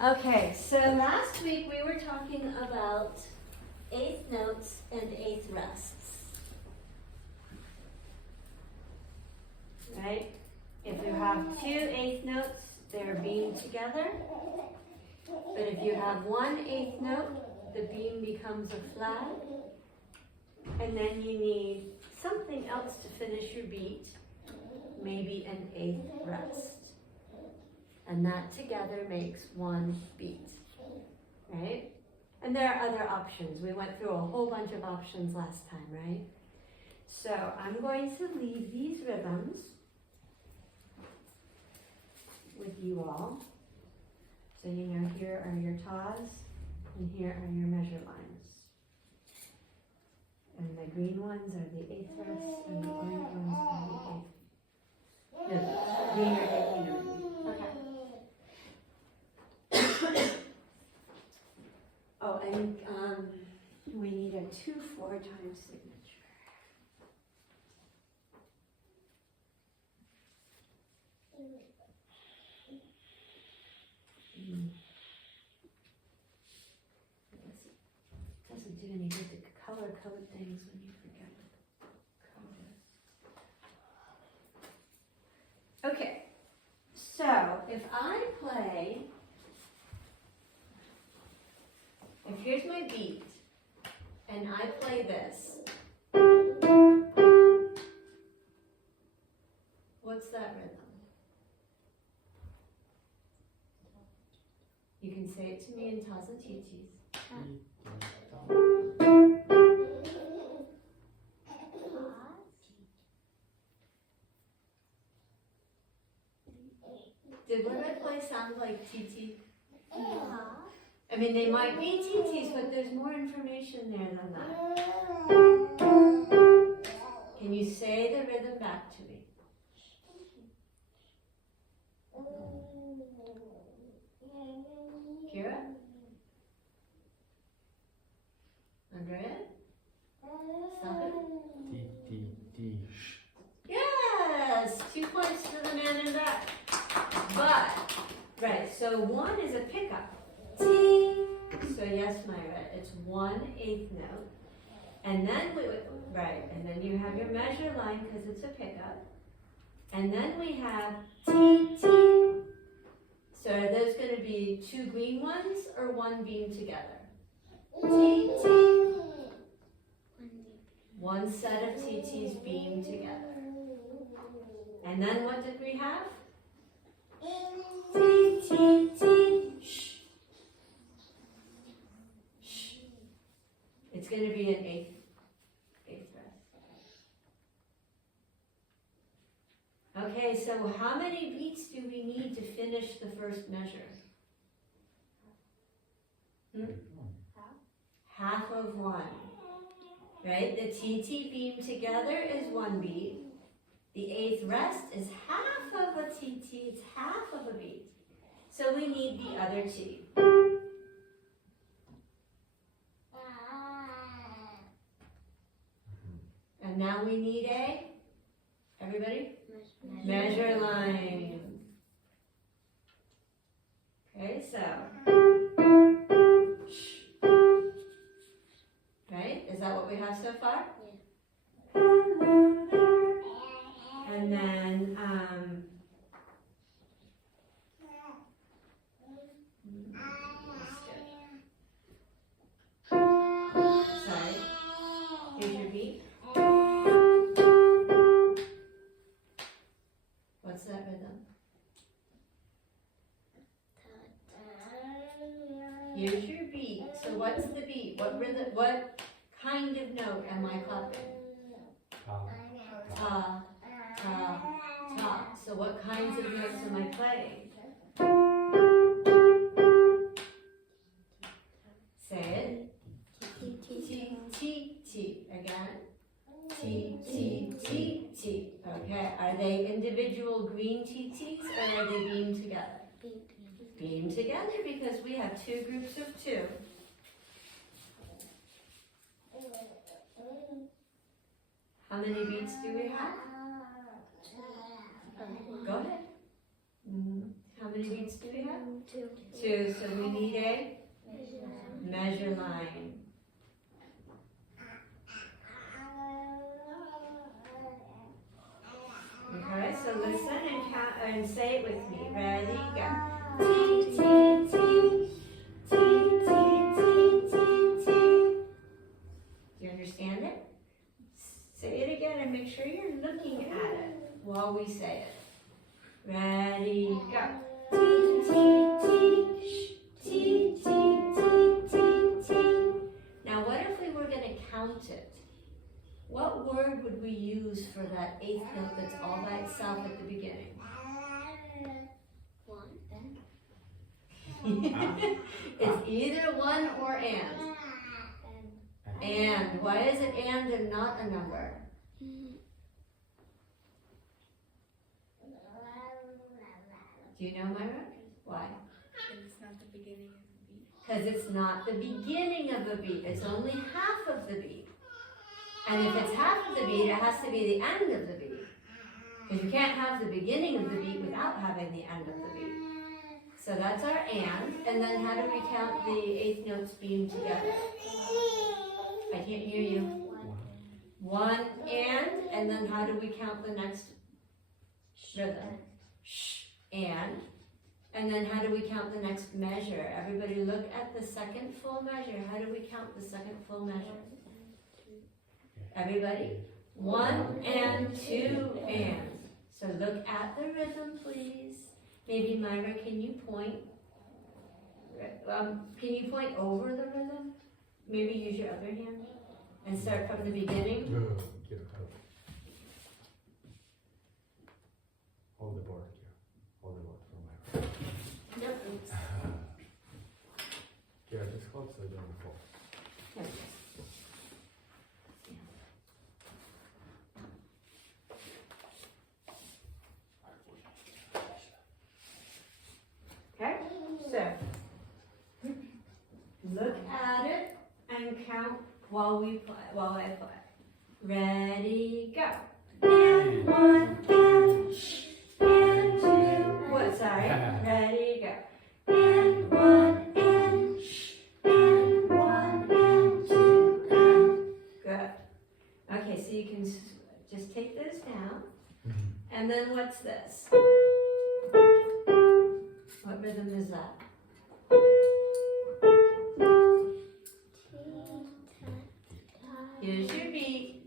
Okay, so last week we were talking about eighth notes and eighth rests. Right? If you have two eighth notes, they're beamed together. But if you have one eighth note, the beam becomes a flat. And then you need something else to finish your beat, maybe an eighth rest. And that together makes one beat, right? And there are other options. We went through a whole bunch of options last time, right? So I'm going to leave these rhythms with you all. So you know here are your tas and here are your measure lines. And the green ones are the eighth rests and the orange ones are the eighth. No, green are eighth, you know. Okay. Oh, and we need a 2/4 time signature. It doesn't do any good to color code things when you forget what code is. Okay, so if I play, if here's my beat, and I play this, what's that rhythm? You can say it to me in tas and titis. Did what I play sound like titi? I mean, they might be titis, but there's more information there than that. Can you say the rhythm back to me? Kira? Andrea? Stop it. Yes! 2 points to the man in back. But, right, so one is a pickup. T. So yes, Myra, it's 1/8 note. And then and then you have your measure line because it's a pickup. And then we have T, T. So are those going to be two green ones or one beam together? T, T. One set of TTs beam together. And then what did we have? T, T, T. Shh. Shh. It's going to be an eighth rest. Okay, so how many beats do we need to finish the first measure? Half of one. Right? The TT beam together is one beat. The eighth rest is half of a TT, it's half of a beat. So we need the other T. And now we need everybody? Measure line. Okay, so. Right? Is that what we have so far? Yeah. And then, sorry. Here's your beat. What's that rhythm? Here's your beat. So what's the beat? What rhythm? What kind of note am I clapping? Ta, ta, ta. So what kinds of notes am I playing? Say it. T, T, T. Again. T, T, T, T. Okay. Are they individual green TTs or are they beamed together? Beamed together because we have two groups of two. How many beats do we have? Go ahead. How many beats do we have? 2. 2, so we need a measure line. Okay, so listen and count and say it with me. Ready, go. T, T, T, T, T, T, T, T. Do you understand it? Say it again and make sure you're looking at it while we say it. Ready, go. T, T, T, T, T, T, T, T. Now what if we were going to count it? What word would we use for that eighth note that's all by itself at the beginning? 1. It's either one or and. And. Why is it and not a number? Do you know, Myra? Why? It's not the beginning of the beat. Because it's not the beginning of a beat. It's only half of the beat. And if it's half of the beat, it has to be the end of the beat. Because you can't have the beginning of the beat without having the end of the beat. So that's our and then how do we count the eighth notes being together? I can't hear you. 1 and then how do we count the next rhythm? Sh, and then how do we count the next measure? Everybody look at the second full measure. How do we count the second full measure? Everybody? 1 and 2 and. So look at the rhythm, please. Maybe Myra, can you point? Can you point over the rhythm? Maybe use your other hand and start from the beginning. Hold the board here. Hold the board for Myra. Nope. Oops. Yeah, just hold so it doesn't fall. Okay. Okay, so look at it and count while I play. Ready, go. And 1 and sh, and 2. What? Sorry. Ready, go. And 1 and sh, and 1 and 2 and. Good. Okay, so you can just take those down. And then what's this? What rhythm is that? Here's your beat.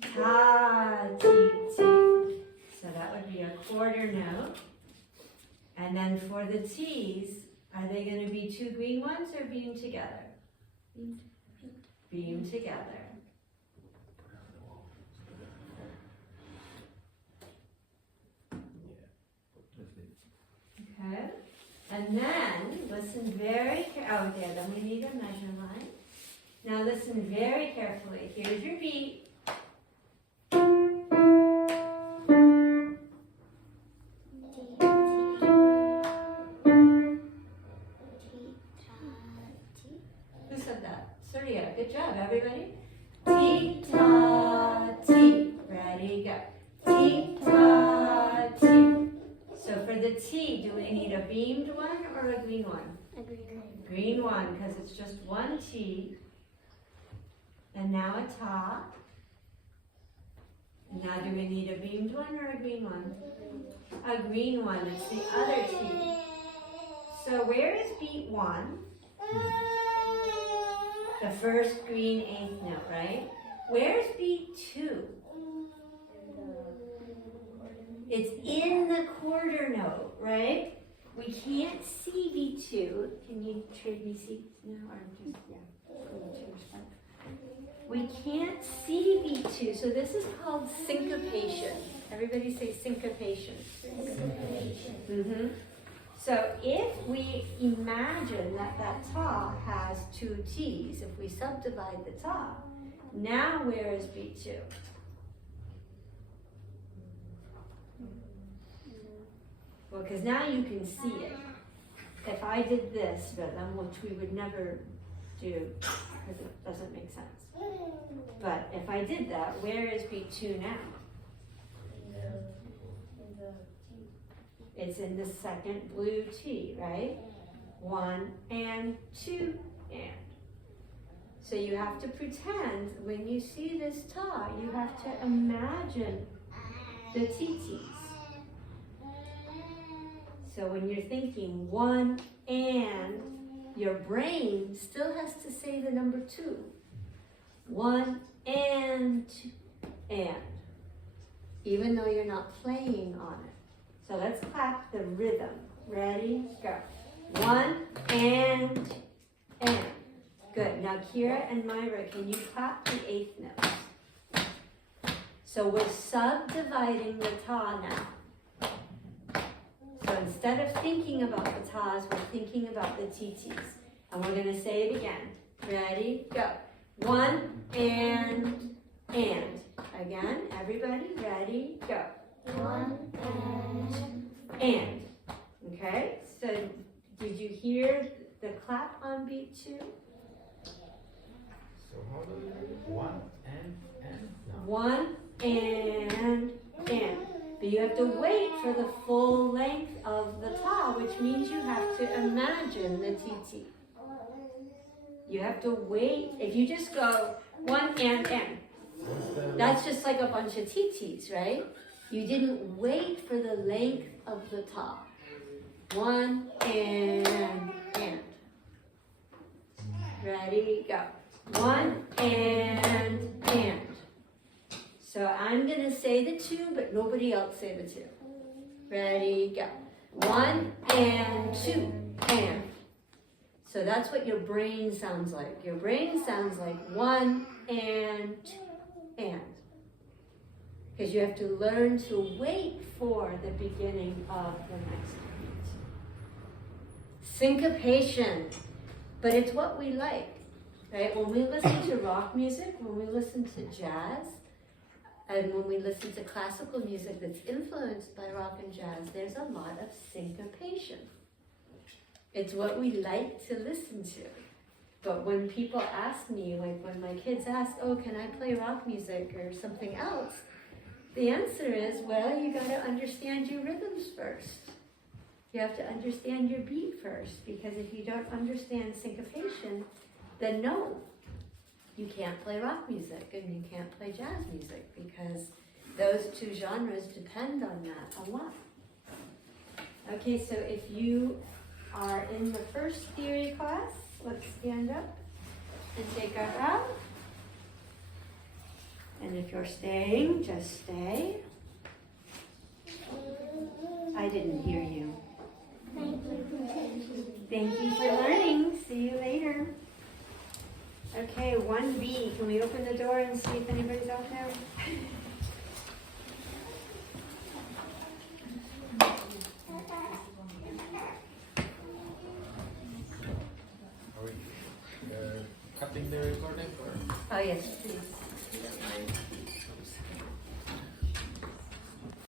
Ta, ti, ti. So that would be a quarter note. And then for the T's, are they going to be 2 green ones or beam together? Beam together. Okay, and then listen very carefully. Oh, then we need a measure line. Now listen very carefully. Here's your beat. Who said that? Surya. Good job, everybody. Ti, ta, ti. Ready, go. Ti, ta, ti. So for the T, do we need a beamed one or a green one? A green one. Green one, because it's just one T. And now a ta. And now do we need a beamed one or a green one? A green one, it's the other T. So where is beat 1? The first green eighth note, right? Where's beat 2? It's in the quarter note, right? We can't see B2. Can you trade me seats now? Or just, yeah. We can't see B2, so this is called syncopation. Everybody say syncopation. Syncopation. So if we imagine that ta has 2 T's, if we subdivide the ta, now where is B2? Well, because now you can see it. If I did this rhythm, which we would never do because it doesn't make sense. But if I did that, where is B2 now? It's in the second blue T, right? 1 and 2 and. So you have to pretend when you see this ta, you have to imagine the titis. So when you're thinking 1 and, your brain still has to say the number 2. 1 and 2 and. Even though you're not playing on it. So let's clap the rhythm. Ready? Go. 1 and. Good. Now Kira and Myra, can you clap the 8th note? So we're subdividing the ta now. So instead of thinking about the tas, we're thinking about the titis. And we're going to say it again. Ready? Go. 1 and. Again, everybody, ready? Go. 1 and. Okay, so did you hear the clap on beat 2? So how do you do it? 1 and? No. 1 and. But you have to wait for the full length of the ta, which means you have to imagine the titi. You have to wait. If you just go 1 and, that's just like a bunch of titis, right? You didn't wait for the length of the ta. 1 and. Ready, go. 1 and. So I'm going to say the 2, but nobody else say the 2. Ready, go. 1 and 2 and. So that's what your brain sounds like. Your brain sounds like 1 and 2 and. Because you have to learn to wait for the beginning of the next beat. Syncopation. But it's what we like. Right? When we listen to rock music, when we listen to jazz, and when we listen to classical music that's influenced by rock and jazz, there's a lot of syncopation. It's what we like to listen to. But when people ask me, like when my kids ask, oh, can I play rock music or something else? The answer is, well, you got to understand your rhythms first. You have to understand your beat first, because if you don't understand syncopation, then no, you can't play rock music and you can't play jazz music, because those two genres depend on that a lot. Okay, so if you are in the first theory class, let's stand up and take our bow. And if you're staying, just stay. I didn't hear you. Thank you for learning. See you later. Okay, 1B. Can we open the door and see if anybody's out there? Are we cutting the recording or? Oh yes, please. If you don't mind.